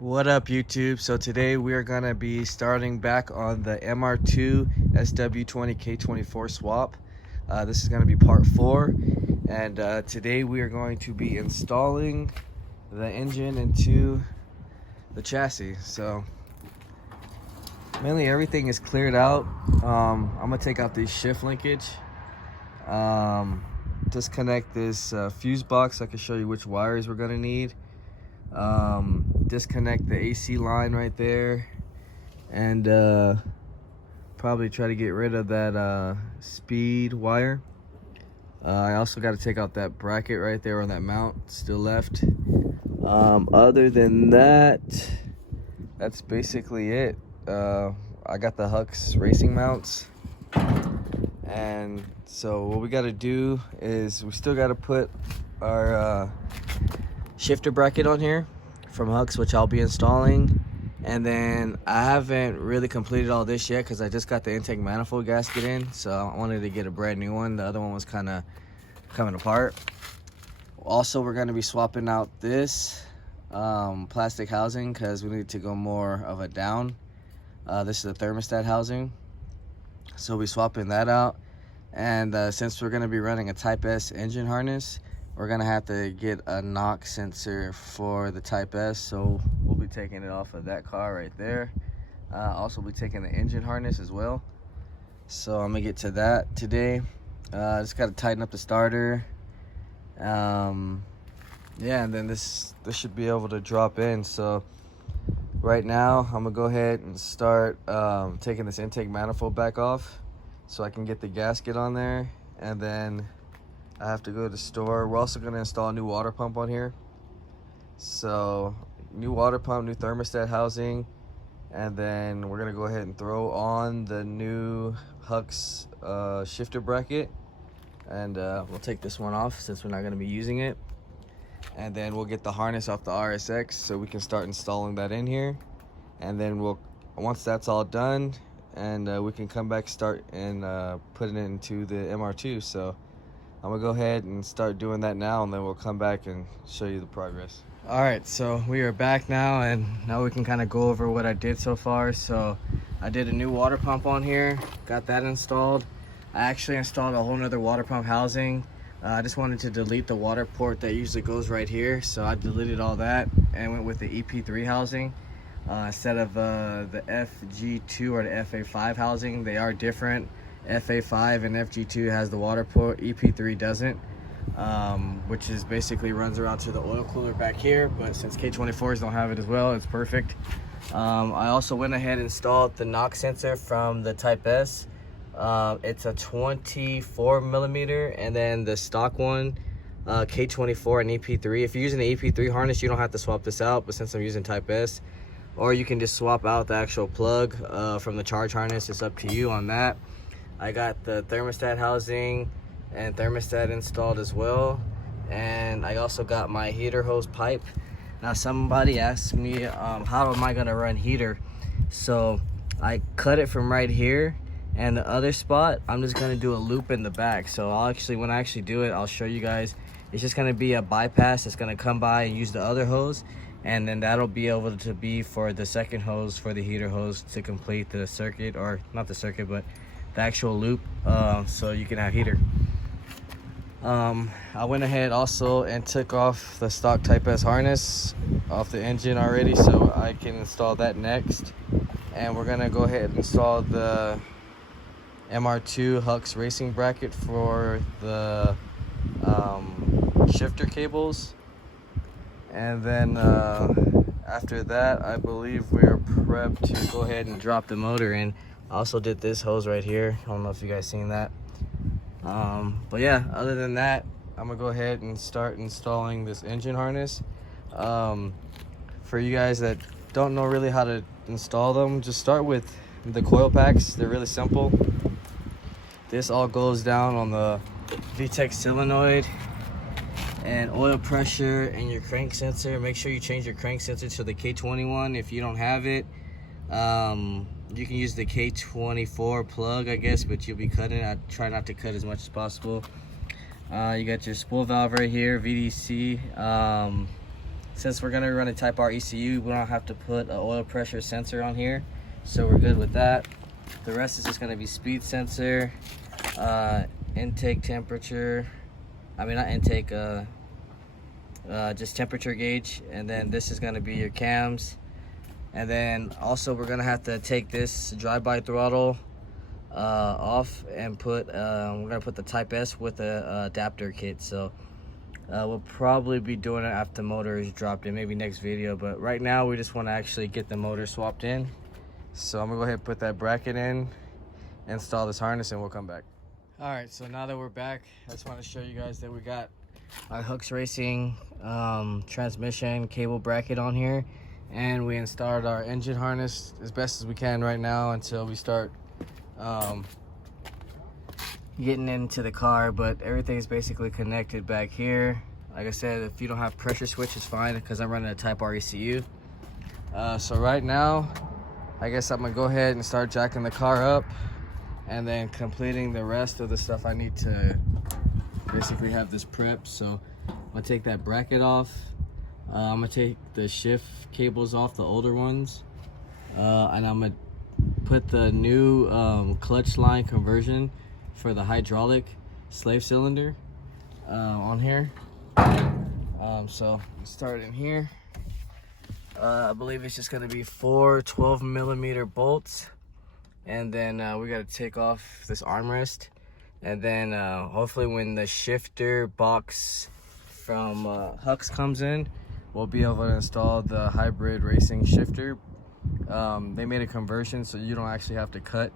What up, YouTube? So today we are gonna be starting back on the mr2 sw20 k24 swap. This is gonna be part 4, and today we are going to be installing the engine into the chassis. So mainly everything is cleared out. I'm gonna take out the shift linkage, disconnect this fuse box so I can show you which wires we're gonna need. Disconnect the AC line right there, and probably try to get rid of that speed wire. I also got to take out that bracket right there on that mount still left. Other than that, that's basically it. I got the Hux racing mounts, and so what we got to do is we still got to put our shifter bracket on here from Hux, which I'll be installing. And then I haven't really completed all this yet because I just got the intake manifold gasket in, so I wanted to get a brand new one. The other one was kind of coming apart. Also, we're going to be swapping out this plastic housing because we need to go more of a down. This is the thermostat housing, so we'll be swapping that out. And since we're going to be running a Type S engine harness, we're gonna have to get a knock sensor for the Type S, so we'll be taking it off of that car right there. Also be taking the engine harness as well, so I'm gonna get to that today. Just gotta tighten up the starter. Yeah, and then this should be able to drop in. So right now I'm gonna go ahead and start taking this intake manifold back off so I can get the gasket on there, and then I have to go to the store. We're also going to install a new water pump on here. So new water pump, new thermostat housing, and then we're going to go ahead and throw on the new Hux shifter bracket. And we'll take this one off since we're not going to be using it. And then we'll get the harness off the RSX so we can start installing that in here. And then once that's all done, and we can come back, start and put it into the mr2. So I'm gonna go ahead and start doing that now, and then we'll come back and show you the progress. All right, so we are back now, and now we can kind of go over what I did so far. So I did a new water pump on here, got that installed. I actually installed a whole nother water pump housing. I just wanted to delete the water port that usually goes right here, so I deleted all that and went with the EP3 housing instead of the FG2 or the FA5 housing. They are different. FA5 and FG2 has the water port, EP3 doesn't, which is basically runs around to the oil cooler back here, but since K24s don't have it as well, it's perfect. I also went ahead and installed the knock sensor from the Type S. It's a 24 millimeter, and then the stock one, K24 and EP3. If you're using the EP3 harness, you don't have to swap this out, but since I'm using Type S, or you can just swap out the actual plug from the charge harness. It's up to you on that. I got the thermostat housing and thermostat installed as well, and I also got my heater hose pipe. Now somebody asked me how am I gonna run heater, so I cut it from right here, and the other spot I'm just gonna do a loop in the back. So when I actually do it, I'll show you guys. It's just gonna be a bypass that's gonna come by and use the other hose, and then that'll be able to be for the second hose for the heater hose to complete the circuit, or not the circuit, but the actual loop, so you can have heater. I went ahead also and took off the stock Type S harness off the engine already, so I can install that next. And we're gonna go ahead and install the mr2 Hux racing bracket for the shifter cables. And then after that, I believe we are prepped to go ahead and drop the motor in. I also did this hose right here. I don't know if you guys seen that. But yeah, other than that, I'm gonna go ahead and start installing this engine harness. For you guys that don't know really how to install them, just start with the coil packs. They're really simple. This all goes down on the VTEC solenoid and oil pressure and your crank sensor. Make sure you change your crank sensor to the K21 if you don't have it. You can use the K24 plug, I guess, but you'll be cutting. I try not to cut as much as possible. You got your spool valve right here, VDC. since we're gonna run a Type R ECU, we don't have to put an oil pressure sensor on here, so we're good with that. The rest is just gonna be speed sensor, intake temperature, I mean not intake, just temperature gauge, and then this is gonna be your cams. And then also we're gonna have to take this drive-by throttle off and put we're gonna put the Type S with a adapter kit. So we'll probably be doing it after the motor is dropped in, maybe next video, but right now we just want to actually get the motor swapped in. So I'm gonna go ahead and put that bracket in, install this harness, and we'll come back. All right, so now that we're back, I just want to show you guys that we got our Hooks Racing transmission cable bracket on here, and we installed our engine harness as best as we can right now until we start getting into the car. But everything is basically connected back here. Like I said, if you don't have pressure switch, it's fine because I'm running a Type R ECU. So right now, I guess I'm gonna go ahead and start jacking the car up and then completing the rest of the stuff I need to basically have this prep. So I'm gonna take that bracket off. I'm gonna take the shift cables off, the older ones, and I'm gonna put the new clutch line conversion for the hydraulic slave cylinder on here. So start in here. I believe it's just gonna be 4 12mm bolts, and then we gotta take off this armrest, and then hopefully when the shifter box from Hux comes in, we'll be able to install the hybrid racing shifter. They made a conversion so you don't actually have to cut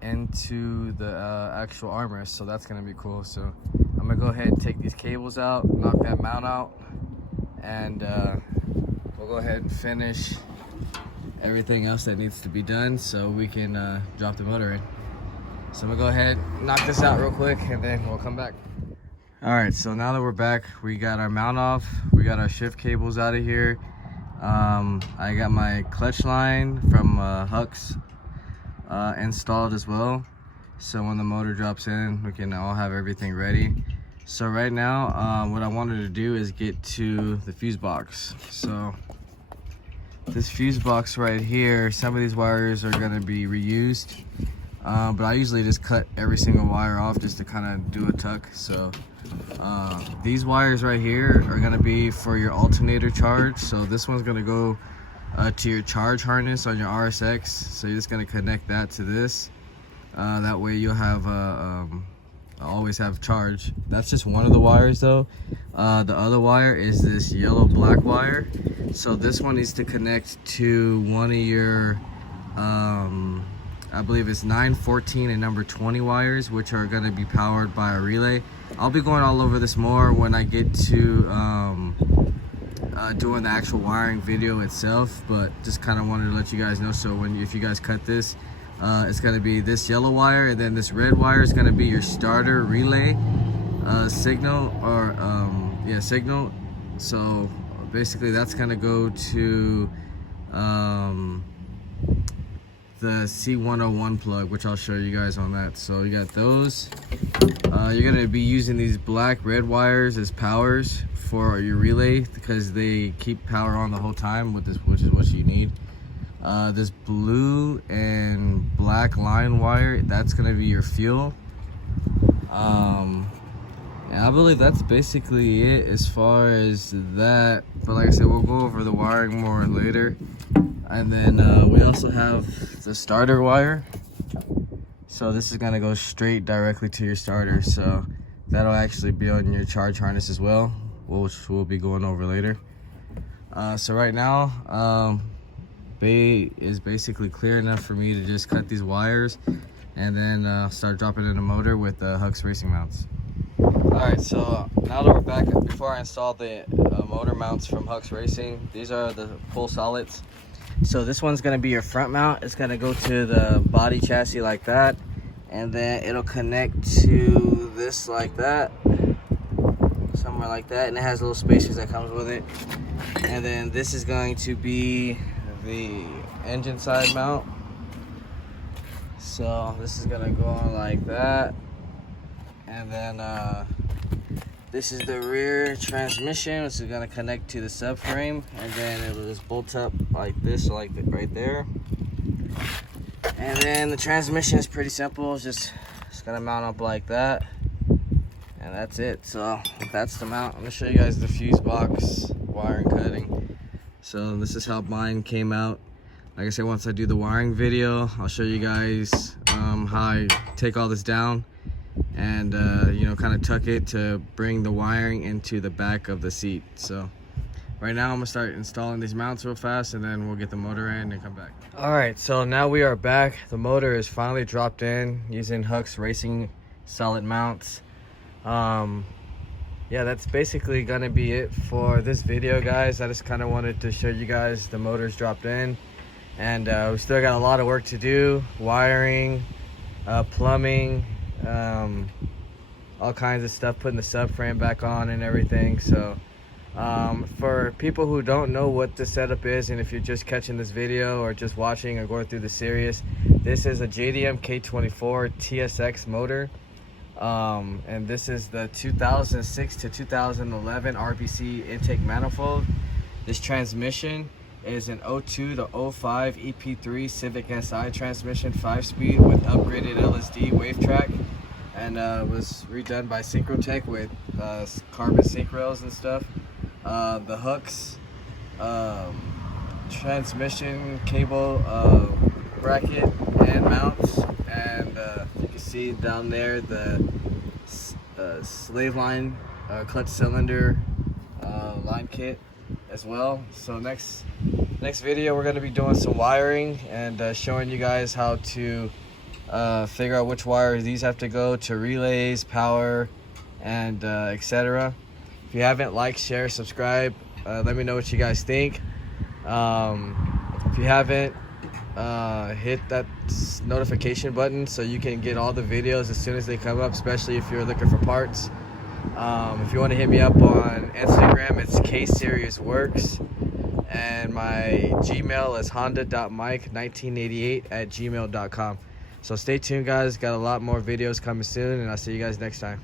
into the actual armrest, so that's gonna be cool. So I'm gonna go ahead and take these cables out, knock that mount out, and we'll go ahead and finish everything else that needs to be done so we can drop the motor in. So I'm gonna go ahead, knock this out real quick, and then we'll come back. All right, so now that we're back, we got our mount off, we got our shift cables out of here. I got my clutch line from Hux installed as well, so when the motor drops in, we can all have everything ready. So right now, what I wanted to do is get to the fuse box. So this fuse box right here, some of these wires are going to be reused, but I usually just cut every single wire off just to kind of do a tuck. So these wires right here are going to be for your alternator charge. So this one's going to go to your charge harness on your RSX. So you're just going to connect that to this. That way you'll have always have charge. That's just one of the wires though. The other wire is this yellow black wire. So this one needs to connect to one of your I believe it's 9, 14, and number 20 wires, which are going to be powered by a relay. I'll be going all over this more when I get to doing the actual wiring video itself, but just kind of wanted to let you guys know. So if you guys cut this, it's going to be this yellow wire, and then this red wire is going to be your starter relay signal, or signal. So basically that's going to go to the C101 plug, which I'll show you guys on that. So you got those. You're going to be using these black red wires as powers for your relay because they keep power on the whole time with this, which is what you need. This blue and black line wire, that's going to be your fuel. And I believe that's basically it as far as that, but like I said, we'll go over the wiring more later. And then we also have the starter wire. So this is gonna go straight directly to your starter. So that'll actually be on your charge harness as well, which we'll be going over later. So right now, bay is basically clear enough for me to just cut these wires and then start dropping in the motor with the Hux Racing mounts. Alright, so now that we're back, before I install the motor mounts from Hux Racing, these are the pull solids. So this one's going to be your front mount. It's going to go to the body chassis like that, and then it'll connect to this like that, somewhere like that, and it has little spacers that comes with it. And then this is going to be the engine side mount. So this is going to go on like that, and then This is the rear transmission, which is gonna connect to the subframe, and then it will just bolt up like this, like right there. And then the transmission is pretty simple. It's gonna mount up like that, and that's it. So that's the mount. I'm gonna show you guys the fuse box wiring cutting. So this is how mine came out. Like I said, once I do the wiring video, I'll show you guys how I take all this down and you know, kind of tuck it to bring the wiring into the back of the seat. So right now I'm gonna start installing these mounts real fast, and then we'll get the motor in and come back. All right, so now we are back. The motor is finally dropped in using Huck's Racing solid mounts. Yeah, that's basically gonna be it for this video, guys. I just kind of wanted to show you guys the motor's dropped in, and we still got a lot of work to do. Wiring, plumbing, all kinds of stuff, putting the subframe back on and everything. So for people who don't know what the setup is, and if you're just catching this video or just watching or going through the series, this is a JDM K24 TSX motor, and this is the 2006 to 2011 RBC intake manifold. This transmission is an 02 to 05 EP3 Civic Si transmission, 5-speed with upgraded LSD wave track, and was redone by Synchrotech with carbon sync rails and stuff. The Huck's transmission cable bracket and mounts, and you can see down there the slave line clutch cylinder line kit as well. So next video we're going to be doing some wiring and showing you guys how to figure out which wires these have to go to relays, power, and etc. If you haven't liked, share, subscribe, let me know what you guys think. If you haven't, hit that notification button so you can get all the videos as soon as they come up, especially if you're looking for parts. If you want to hit me up on Instagram, it's kseriesworks, and my Gmail is honda.mike1988@gmail.com. So stay tuned, guys. Got a lot more videos coming soon, and I'll see you guys next time.